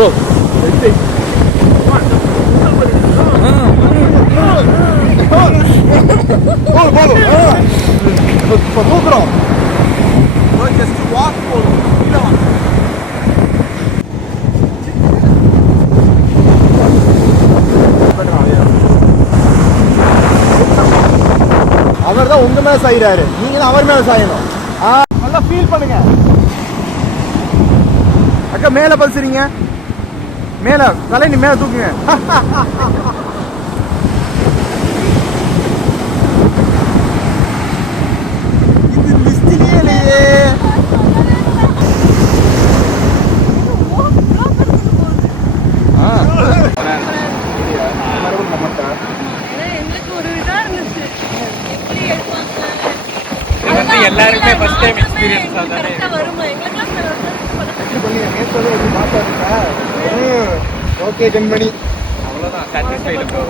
Bro தூக்குறோம். Just walk போதும். அவர் தான் உங்க மேல சாயிறாரு, நீங்க தான் அவர் மேல சாயணும். நல்லா ஃபீல் பண்ணுங்க. அக்கா மேல பல்சுறீங்க, மேல தலை நீ மேல தூக்குங்க. இது லிஸ்டிலே இல்லையே. எல்லாருமே ஃபர்ஸ்ட் டைம் எக்ஸ்பீரியன்ஸ் ஆதானே வருமா ஓகே கண்மணி, அவ்வளவுதான் சாட்டிஸ்ஃபைடு ப்ரோ.